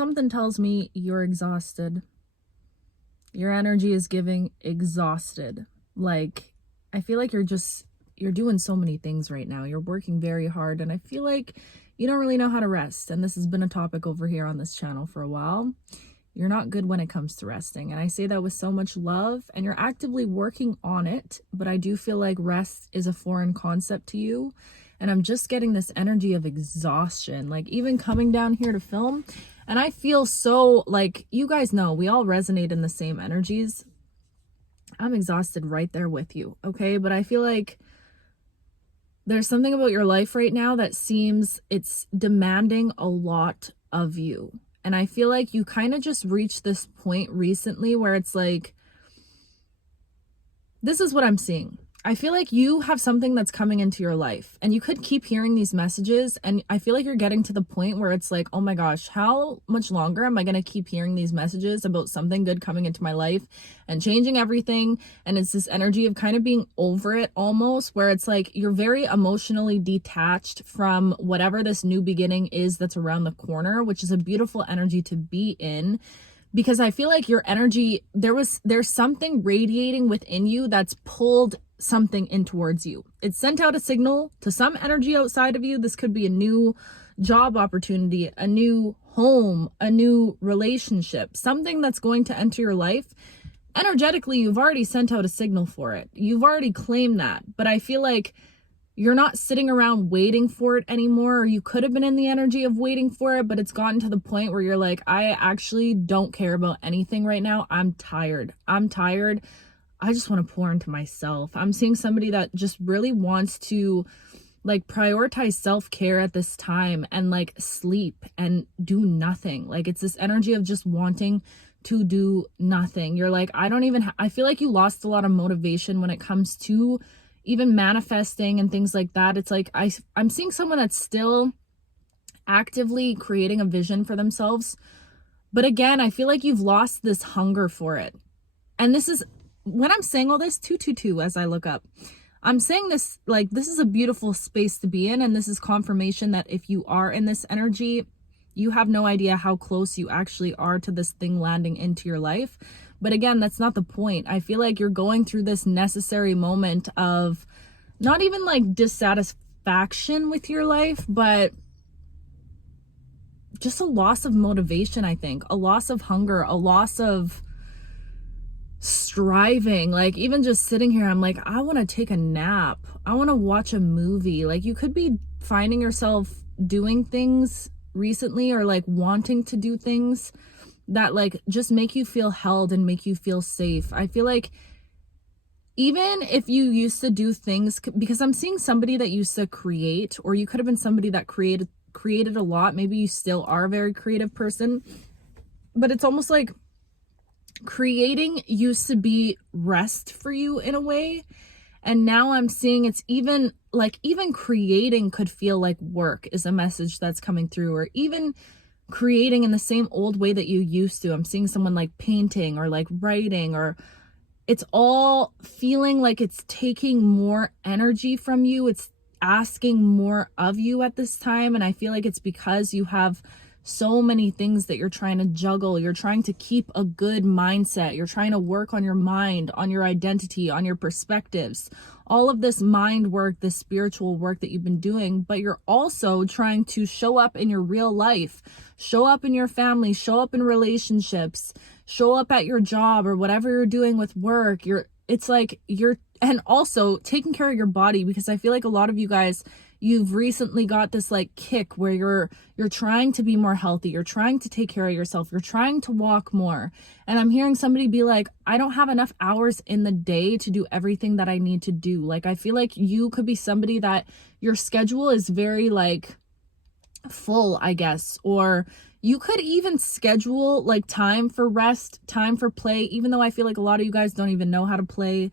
something tells me you're exhausted. Your energy is giving exhausted. Like, I feel like you're doing so many things right now. You're working very hard, and I feel like you don't really know how to rest. And this has been a topic over here on this channel for a while. You're not good when it comes to resting. And I say that with so much love, and you're actively working on it. But I do feel like rest is a foreign concept to you. And I'm just getting this energy of exhaustion, like even coming down here to film. And I feel so, like, you guys know, we all resonate in the same energies. I'm exhausted right there with you, okay? But I feel like there's something about your life right now that seems it's demanding a lot of you. And I feel like you kind of just reached this point recently where it's like, this is what I'm seeing. I feel like you have something that's coming into your life, and you could keep hearing these messages, and I feel like you're getting to the point where it's like, oh my gosh, how much longer am I going to keep hearing these messages about something good coming into my life and changing everything? And it's this energy of kind of being over it almost, where it's like you're very emotionally detached from whatever this new beginning is that's around the corner, which is a beautiful energy to be in. Because I feel like your energy, there's something radiating within you that's pulled something in towards you. It sent out a signal to some energy outside of you. This could be a new job opportunity, a new home, a new relationship, something that's going to enter your life. Energetically, you've already sent out a signal for it. You've already claimed that. But I feel like you're not sitting around waiting for it anymore, or you could have been in the energy of waiting for it, but it's gotten to the point where you're like, I actually don't care about anything right now. I'm tired. I just want to pour into myself. I'm seeing somebody that just really wants to like prioritize self-care at this time and like sleep and do nothing. Like, it's this energy of just wanting to do nothing. You're like, I feel like you lost a lot of motivation when it comes to even manifesting and things like that. It's like I'm seeing someone that's still actively creating a vision for themselves. But again, I feel like you've lost this hunger for it. And this is, when I'm saying all this, 222 as I look up, I'm saying this like this is a beautiful space to be in. And this is confirmation that if you are in this energy, you have no idea how close you actually are to this thing landing into your life. But again, that's not the point. I feel like you're going through this necessary moment of not even like dissatisfaction with your life, but just a loss of motivation, I think. A loss of hunger, a loss of striving. Like, even just sitting here, I'm like, I want to take a nap. I want to watch a movie. Like, you could be finding yourself doing things recently, or like wanting to do things that like just make you feel held and make you feel safe. I feel like even if you used to do things, because I'm seeing somebody that used to create, or you could have been somebody that created a lot. Maybe you still are a very creative person, but it's almost like creating used to be rest for you in a way. And now I'm seeing it's even creating could feel like work, is a message that's coming through. Or even creating in the same old way that you used to. I'm seeing someone like painting or like writing, or it's all feeling like it's taking more energy from you. It's asking more of you at this time. And I feel like it's because you have so many things that you're trying to juggle. You're trying to keep a good mindset. You're trying to work on your mind, on your identity, on your perspectives, all of this mind work, this spiritual work that you've been doing. But you're also trying to show up in your real life, show up in your family, show up in relationships, show up at your job, or whatever you're doing with work. And also taking care of your body, because I feel like a lot of you guys, you've recently got this like kick where you're trying to be more healthy. You're trying to take care of yourself. You're trying to walk more. And I'm hearing somebody be like, I don't have enough hours in the day to do everything that I need to do. Like, I feel like you could be somebody that your schedule is very like full, I guess. Or you could even schedule like time for rest, time for play, even though I feel like a lot of you guys don't even know how to play.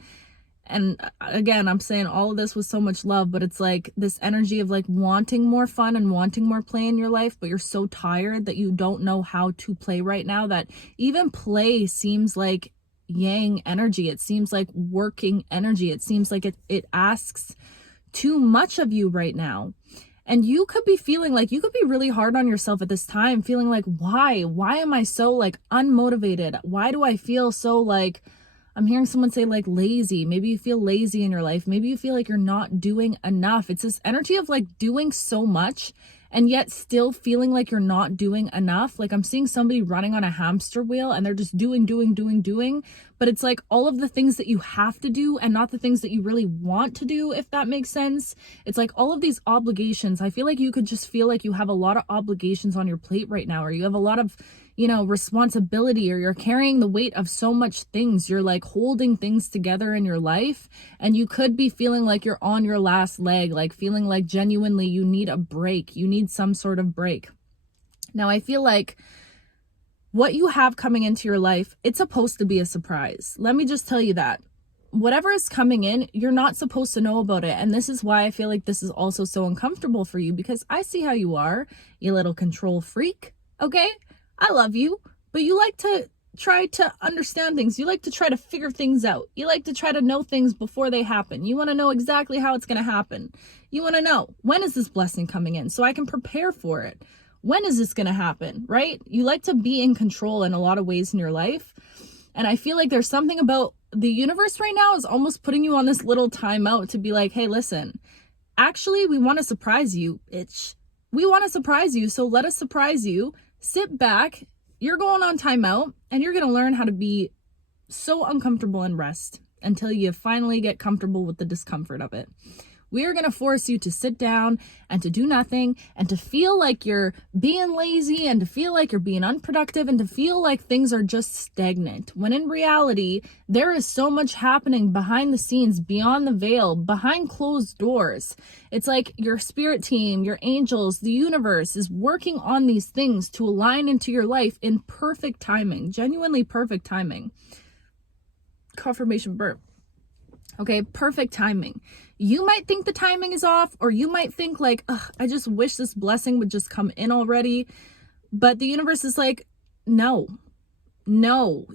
And again, I'm saying all of this with so much love, but it's like this energy of like wanting more fun and wanting more play in your life, but you're so tired that you don't know how to play right now, that even play seems like yang energy. It seems like working energy. It seems like it asks too much of you right now. And you could be feeling like you could be really hard on yourself at this time, feeling like, why am I so like unmotivated? Why do I feel so like, I'm hearing someone say like lazy. Maybe you feel lazy in your life. Maybe you feel like you're not doing enough. It's this energy of like doing so much and yet still feeling like you're not doing enough. Like I'm seeing somebody running on a hamster wheel and they're just doing. But it's like all of the things that you have to do and not the things that you really want to do, if that makes sense. It's like all of these obligations. I feel like you could just feel like you have a lot of obligations on your plate right now, or you have a lot of, responsibility, or you're carrying the weight of so much things. You're like holding things together in your life, and you could be feeling like you're on your last leg, like feeling like genuinely you need a break. You need some sort of break. Now, I feel like what you have coming into your life, it's supposed to be a surprise. Let me just tell you that. Whatever is coming in, you're not supposed to know about it. And this is why I feel like this is also so uncomfortable for you, because I see how you are, you little control freak, okay? I love you, but you like to try to understand things. You like to try to figure things out. You like to try to know things before they happen. You want to know exactly how it's going to happen. You want to know, when is this blessing coming in so I can prepare for it? When is this going to happen, right? You like to be in control in a lot of ways in your life. And I feel like there's something about the universe right now is almost putting you on this little timeout to be like, hey, listen, actually, we want to surprise you, bitch. We want to surprise you. So let us surprise you. Sit back. You're going on timeout, and you're going to learn how to be so uncomfortable and rest until you finally get comfortable with the discomfort of it. We are going to force you to sit down and to do nothing and to feel like you're being lazy and to feel like you're being unproductive and to feel like things are just stagnant. When in reality, there is so much happening behind the scenes, beyond the veil, behind closed doors. It's like your spirit team, your angels, the universe is working on these things to align into your life in perfect timing, genuinely perfect timing. Confirmation burp. Okay, perfect timing. You might think the timing is off, or you might think like, I just wish this blessing would just come in already. But the universe is like, no,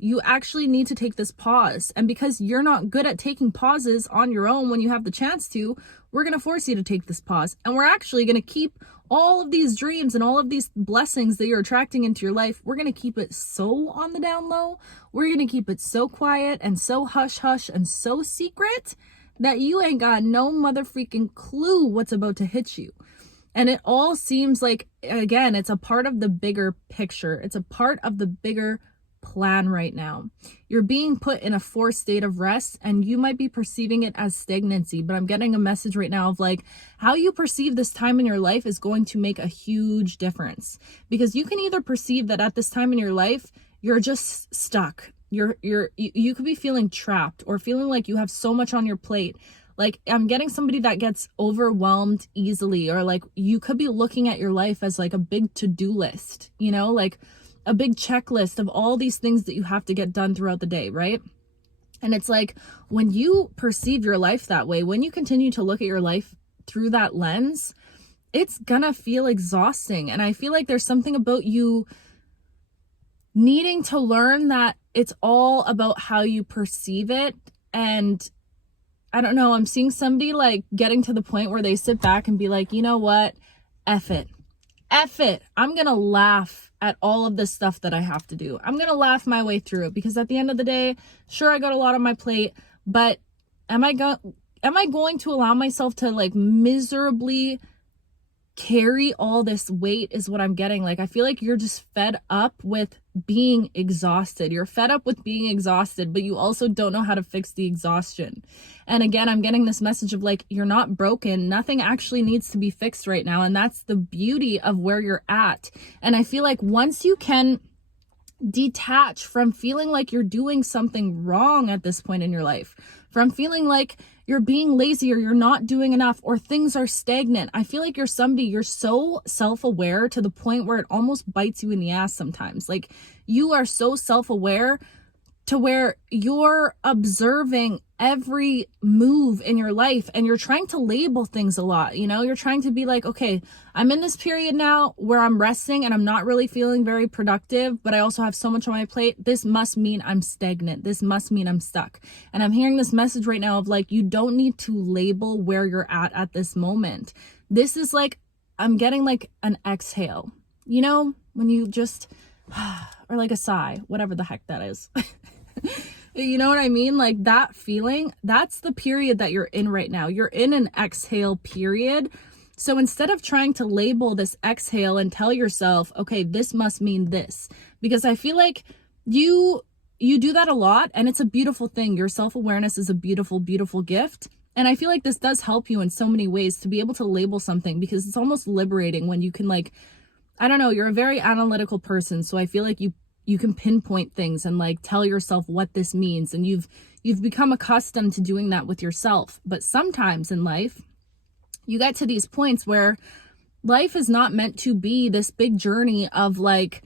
you actually need to take this pause. And because you're not good at taking pauses on your own when you have the chance to, we're going to force you to take this pause. And we're actually going to keep all of these dreams and all of these blessings that you're attracting into your life. We're going to keep it so on the down low. We're going to keep it so quiet and so hush hush and so secret that you ain't got no mother freaking clue what's about to hit you. And it all seems like, again, it's a part of the bigger picture. It's a part of the bigger plan right now. You're being put in a forced state of rest, and you might be perceiving it as stagnancy, but I'm getting a message right now of like how you perceive this time in your life is going to make a huge difference, because you can either perceive that at this time in your life you're just stuck, you could be feeling trapped or feeling like you have so much on your plate. Like I'm getting somebody that gets overwhelmed easily, or like you could be looking at your life as like a big to-do list, like a big checklist of all these things that you have to get done throughout the day, right? And it's like when you perceive your life that way, when you continue to look at your life through that lens, it's gonna feel exhausting. And I feel like there's something about you needing to learn that it's all about how you perceive it. And I don't know, I'm seeing somebody like getting to the point where they sit back and be like, you know what? F it. I'm going to laugh at all of this stuff that I have to do. I'm going to laugh my way through it, because at the end of the day, sure, I got a lot on my plate, but am I going to allow myself to like miserably carry all this weight is what I'm getting. Like, I feel like you're just fed up with being exhausted. You're fed up with being exhausted, but you also don't know how to fix the exhaustion. And again, I'm getting this message of like, you're not broken. Nothing actually needs to be fixed right now. And that's the beauty of where you're at. And I feel like once you can detach from feeling like you're doing something wrong at this point in your life, from feeling like you're being lazy or you're not doing enough or things are stagnant. I feel like you're so self-aware to the point where it almost bites you in the ass sometimes. Like you are so self-aware to where you're observing every move in your life and you're trying to label things a lot. You're trying to be like, okay, I'm in this period now where I'm resting and I'm not really feeling very productive, but I also have so much on my plate. This must mean I'm stagnant. This must mean I'm stuck. And I'm hearing this message right now of like, you don't need to label where you're at this moment. This is like I'm getting like an exhale, you know, when you just, or like a sigh, whatever the heck that is. You know what I mean? Like that feeling, that's the period that you're in right now. You're in an exhale period. So instead of trying to label this exhale and tell yourself, okay, this must mean this, because I feel like you do that a lot, and it's a beautiful thing. Your self-awareness is a beautiful, beautiful gift. And I feel like this does help you in so many ways to be able to label something, because it's almost liberating when you can, like, I don't know, you're a very analytical person. So I feel like you can pinpoint things and like tell yourself what this means. And you've become accustomed to doing that with yourself. But sometimes in life, you get to these points where life is not meant to be this big journey of like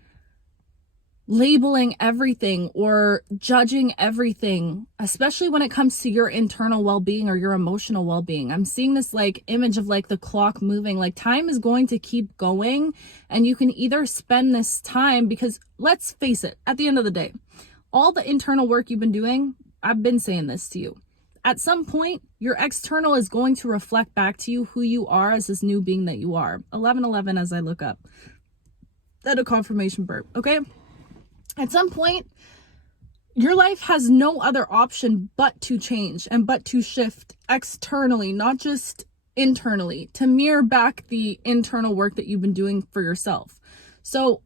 labeling everything or judging everything, especially when it comes to your internal well-being or your emotional well-being. I'm seeing this like image of like the clock moving, like time is going to keep going, and you can either spend this time, because let's face it, at the end of the day, all the internal work you've been doing, I've been saying this to you, at some point your external is going to reflect back to you who you are as this new being that you are. 11:11 as I look up. That a confirmation burp, okay? At some point, your life has no other option but to change and but to shift externally, not just internally, to mirror back the internal work that you've been doing for yourself. So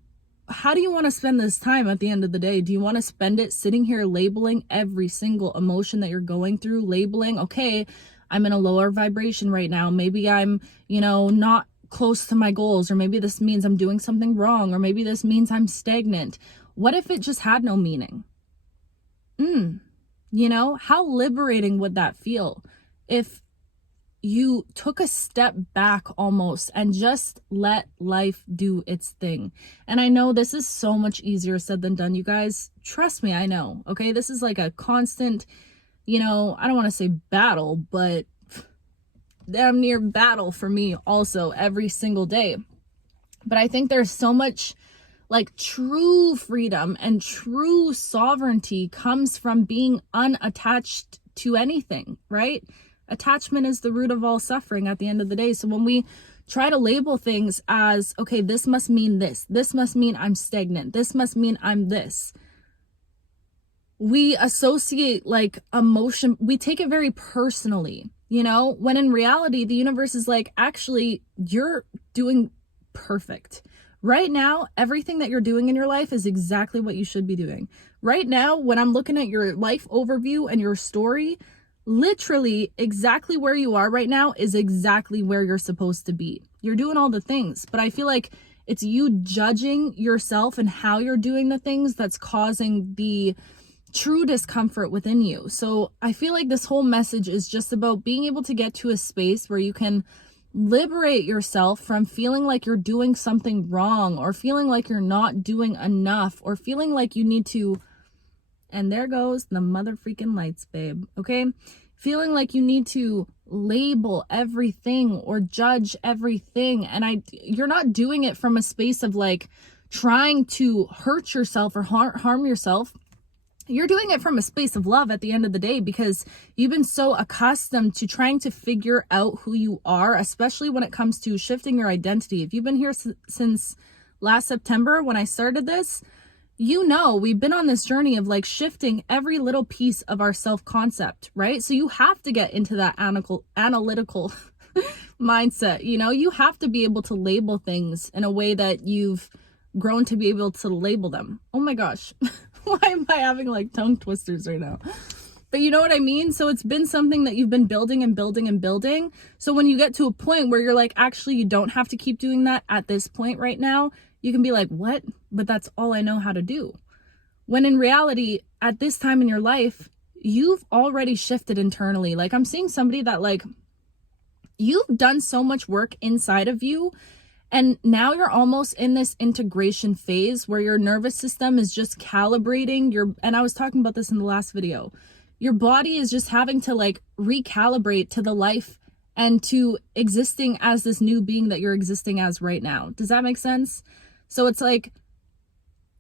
how do you want to spend this time at the end of the day? Do you want to spend it sitting here labeling every single emotion that you're going through, labeling, okay, I'm in a lower vibration right now. Maybe I'm, not close to my goals, or maybe this means I'm doing something wrong, or maybe this means I'm stagnant. What if it just had no meaning? How liberating would that feel if you took a step back almost and just let life do its thing? And I know this is so much easier said than done, you guys. Trust me, I know. Okay, this is like a constant, I don't want to say battle, but damn near battle for me also every single day. But I think there's so much like true freedom and true sovereignty comes from being unattached to anything, right? Attachment is the root of all suffering at the end of the day. So when we try to label things as, okay, this must mean this must mean I'm stagnant, this must mean I'm this, we associate like emotion, we take it very personally, when in reality, the universe is like, actually, you're doing perfect. Right now, everything that you're doing in your life is exactly what you should be doing. Right now, when I'm looking at your life overview and your story, literally exactly where you are right now is exactly where you're supposed to be. You're doing all the things, but I feel like it's you judging yourself and how you're doing the things that's causing the true discomfort within you. So I feel like this whole message is just about being able to get to a space where you can liberate yourself from feeling like you're doing something wrong, or feeling like you're not doing enough, or feeling like you need to, and there goes the mother freaking lights, babe, okay? Feeling like you need to label everything or judge everything. And you're not doing it from a space of like trying to hurt yourself or harm yourself. You're doing it from a space of love at the end of the day, because you've been so accustomed to trying to figure out who you are, especially when it comes to shifting your identity. If you've been here since last September when I started this, we've been on this journey of like shifting every little piece of our self-concept, right? So you have to get into that analytical mindset. You have to be able to label things in a way that you've grown to be able to label them. Oh my gosh. Why am I having like tongue twisters right now? But you know what I mean? So it's been something that you've been building and building and building. So when you get to a point where you're like, actually, you don't have to keep doing that at this point right now, you can be like, what? But that's all I know how to do. When in reality, at this time in your life, you've already shifted internally. Like I'm seeing somebody that like, you've done so much work inside of you. And now you're almost in this integration phase where your nervous system is just calibrating and I was talking about this in the last video. Your body is just having to like recalibrate to the life and to existing as this new being that you're existing as right now. Does that make sense? So it's like,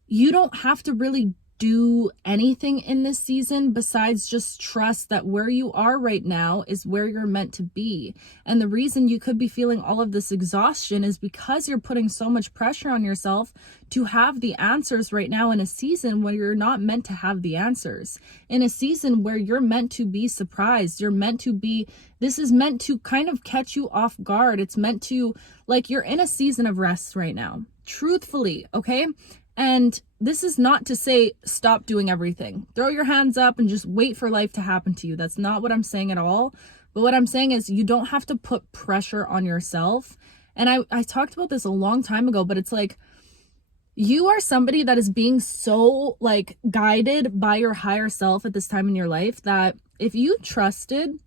you don't have to really do anything in this season besides just trust that where you are right now is where you're meant to be. And the reason you could be feeling all of this exhaustion is because you're putting so much pressure on yourself to have the answers right now in a season where you're not meant to have the answers. In a season where you're meant to be surprised, this is meant to kind of catch you off guard. It's meant to, like, you're in a season of rest right now, truthfully, okay? And this is not to say stop doing everything. Throw your hands up and just wait for life to happen to you. That's not what I'm saying at all. But what I'm saying is you don't have to put pressure on yourself. And I talked about this a long time ago, but it's like, you are somebody that is being so like guided by your higher self at this time in your life that if you trusted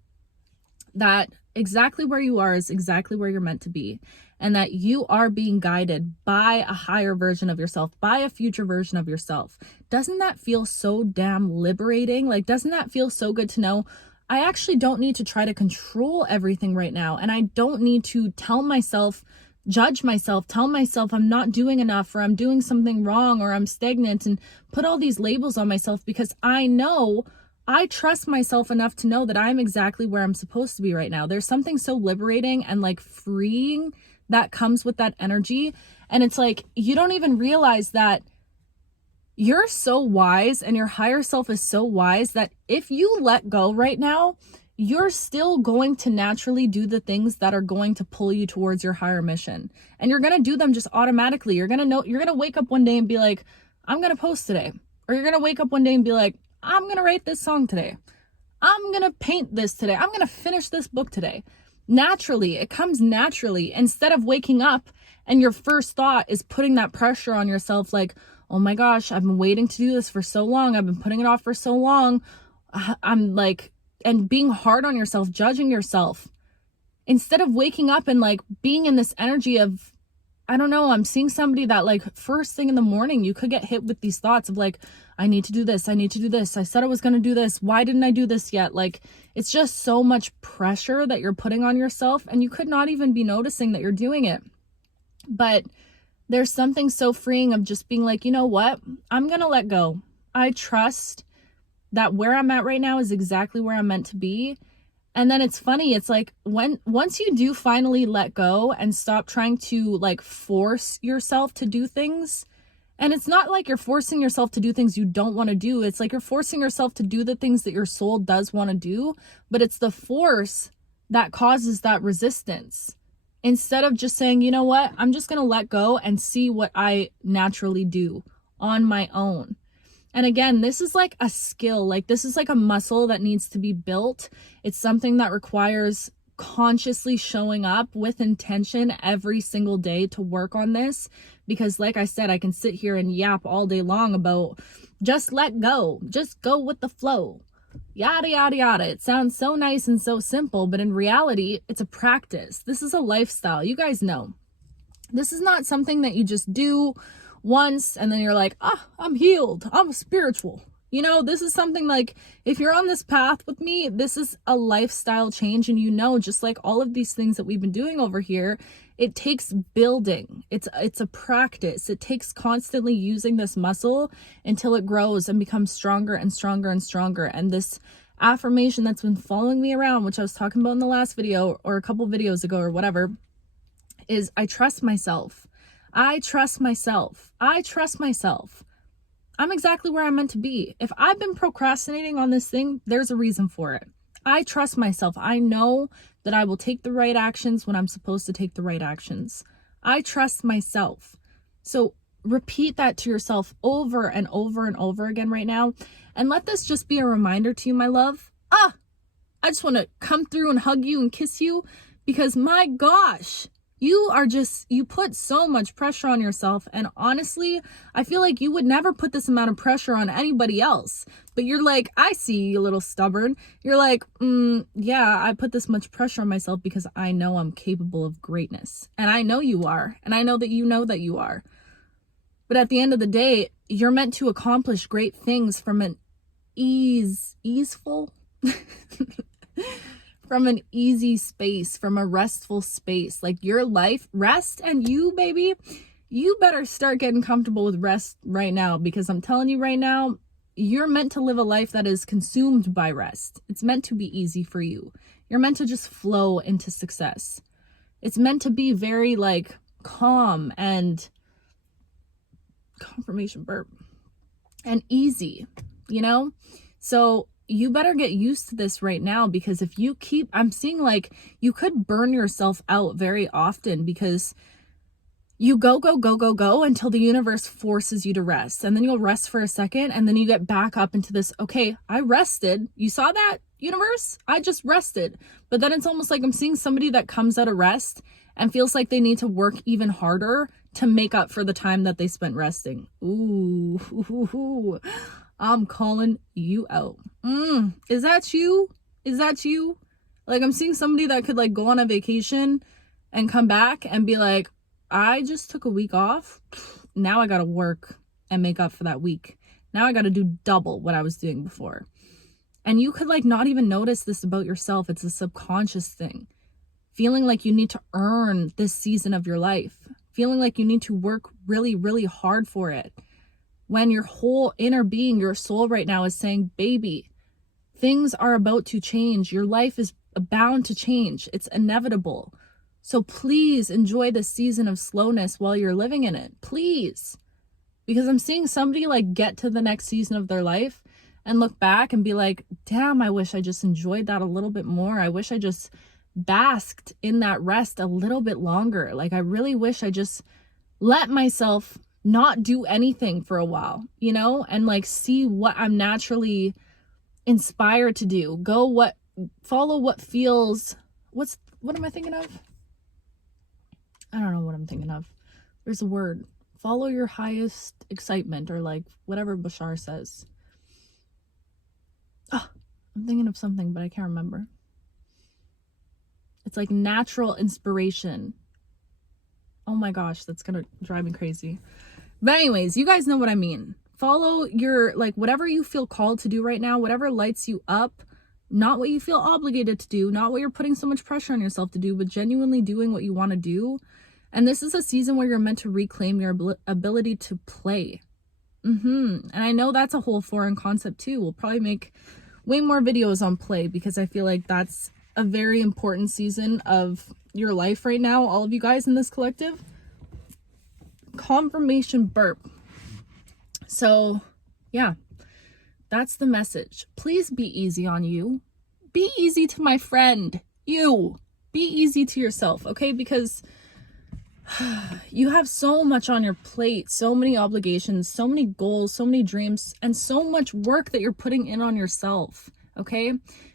that exactly where you are is exactly where you're meant to be, and that you are being guided by a higher version of yourself, by a future version of yourself, doesn't that feel so damn liberating? Like, doesn't that feel so good to know I actually don't need to try to control everything right now, and I don't need to judge myself, tell myself I'm not doing enough, or I'm doing something wrong, or I'm stagnant, and put all these labels on myself, because I trust myself enough to know that I'm exactly where I'm supposed to be right now. There's something so liberating and like freeing that comes with that energy. And it's like, you don't even realize that you're so wise and your higher self is so wise that if you let go right now, you're still going to naturally do the things that are going to pull you towards your higher mission. And you're going to do them just automatically. You're going to wake up one day and be like, I'm going to post today. Or you're going to wake up one day and be like, I'm going to write this song today. I'm going to paint this today. I'm going to finish this book today. Naturally, it comes naturally, instead of waking up and your first thought is putting that pressure on yourself, like, oh my gosh, I've been waiting to do this for so long. I've been putting it off for so long. I'm like, and being hard on yourself, judging yourself, instead of waking up and like being in this energy of, I don't know, I'm seeing somebody that like first thing in the morning, you could get hit with these thoughts of like, I need to do this. I need to do this. I said I was going to do this. Why didn't I do this yet? Like, it's just so much pressure that you're putting on yourself, and you could not even be noticing that you're doing it. But there's something so freeing of just being like, you know what? I'm going to let go. I trust that where I'm at right now is exactly where I'm meant to be. And then it's funny, it's like once you do finally let go and stop trying to like force yourself to do things, and it's not like you're forcing yourself to do things you don't want to do. It's like you're forcing yourself to do the things that your soul does want to do, but it's the force that causes that resistance. Instead of just saying, you know what, I'm just going to let go and see what I naturally do on my own. And again, this is like a skill, like this is like a muscle that needs to be built. It's something that requires consciously showing up with intention every single day to work on this. Because like I said, I can sit here and yap all day long about just let go, just go with the flow, yada, yada, yada. It sounds so nice and so simple, but in reality, it's a practice. This is a lifestyle. You guys know, this is not something that you just do once and then you're like, I'm healed, I'm spiritual. You know, this is something like, if you're on this path with me, this is a lifestyle change. And you know, just like all of these things that we've been doing over here, it takes building. It's a practice. It takes constantly using this muscle until it grows and becomes stronger and stronger and stronger. And this affirmation that's been following me around, which I was talking about in the last video or a couple videos ago or whatever, is I trust myself. I trust myself. I trust myself. I'm exactly where I'm meant to be. If I've been procrastinating on this thing, there's a reason for it. I trust myself. I know that I will take the right actions when I'm supposed to take the right actions. I trust myself. So repeat that to yourself over and over and over again right now. And let this just be a reminder to you, my love. I just want to come through and hug you and kiss you, because my gosh, you put so much pressure on yourself. And honestly, I feel like you would never put this amount of pressure on anybody else. But you're like, I see you, a little stubborn. You're like, yeah, I put this much pressure on myself because I know I'm capable of greatness. And I know you are. And I know that you are. But at the end of the day, you're meant to accomplish great things from an easeful from an easy space, from a restful space. Like your life, rest, and you, baby, you better start getting comfortable with rest right now, because I'm telling you right now, you're meant to live a life that is consumed by rest. It's meant to be easy for you. You're meant to just flow into success. It's meant to be very like calm and confirmation burp and easy, you know? So you better get used to this right now, because if you keep, I'm seeing like you could burn yourself out very often because you go until the universe forces you to rest. And then you'll rest for a second and then you get back up into this, okay, I rested. You saw that, universe? I just rested. But then it's almost like I'm seeing somebody that comes out of rest and feels like they need to work even harder to make up for the time that they spent resting. Ooh, I'm calling you out. Is that you? Is that you? Like, I'm seeing somebody that could like go on a vacation and come back and be like, I just took a week off. Now I got to work and make up for that week. Now I got to do double what I was doing before. And you could like not even notice this about yourself. It's a subconscious thing. Feeling like you need to earn this season of your life. Feeling like you need to work really, really hard for it. When your whole inner being, your soul right now is saying, baby, things are about to change. Your life is bound to change. It's inevitable. So please enjoy the season of slowness while you're living in it. Please. Because I'm seeing somebody like get to the next season of their life and look back and be like, damn, I wish I just enjoyed that a little bit more. I wish I just basked in that rest a little bit longer. Like, I really wish I just let myself not do anything for a while, you know, and like see what I'm naturally inspired to do. Follow what feels, what am I thinking of? I don't know what I'm thinking of. There's a word. Follow your highest excitement, or like whatever Bashar says. Oh, I'm thinking of something, but I can't remember. It's like natural inspiration. Oh my gosh, that's gonna drive me crazy. But anyways, you guys know what I mean. Follow your, like, whatever you feel called to do right now, whatever lights you up, not what you feel obligated to do, not what you're putting so much pressure on yourself to do, but genuinely doing what you want to do. And this is a season where you're meant to reclaim your ability to play. And I know that's a whole foreign concept too. We'll probably make way more videos on play, because I feel like that's a very important season of your life right now, all of you guys in this collective. Confirmation burp. So yeah, that's the message. Please be easy on you. Be easy to my friend. You. Be easy to yourself, okay? Because you have so much on your plate, so many obligations, so many goals, so many dreams, and so much work that you're putting in on yourself, okay?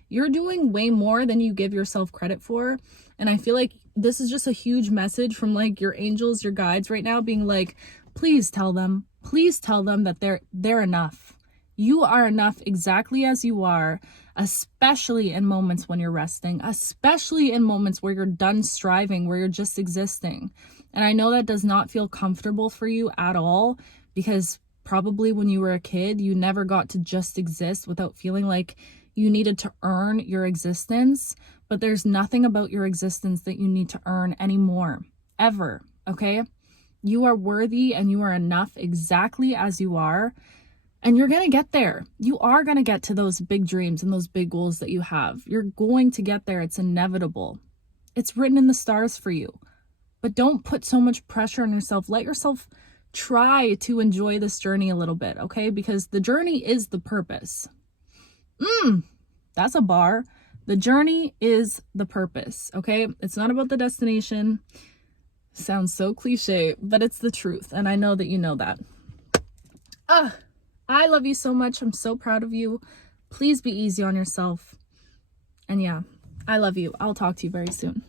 You're doing way more than you give yourself credit for. And I feel like this is just a huge message from like your angels, your guides right now, being like, please tell them that they're enough. You are enough exactly as you are, especially in moments when you're resting, especially in moments where you're done striving, where you're just existing. And I know that does not feel comfortable for you at all, because probably when you were a kid, you never got to just exist without feeling like you needed to earn your existence. But there's nothing about your existence that you need to earn anymore, ever, okay? You are worthy and you are enough exactly as you are. And you're going to get there. You are going to get to those big dreams and those big goals that you have. You're going to get there. It's inevitable. It's written in the stars for you. But don't put so much pressure on yourself. Let yourself try to enjoy this journey a little bit, okay? Because the journey is the purpose. That's a bar. The journey is the purpose, okay? It's not about the destination. Sounds so cliche, but it's the truth. And I know that you know that. I love you so much. I'm so proud of you. Please be easy on yourself. And yeah, I love you. I'll talk to you very soon.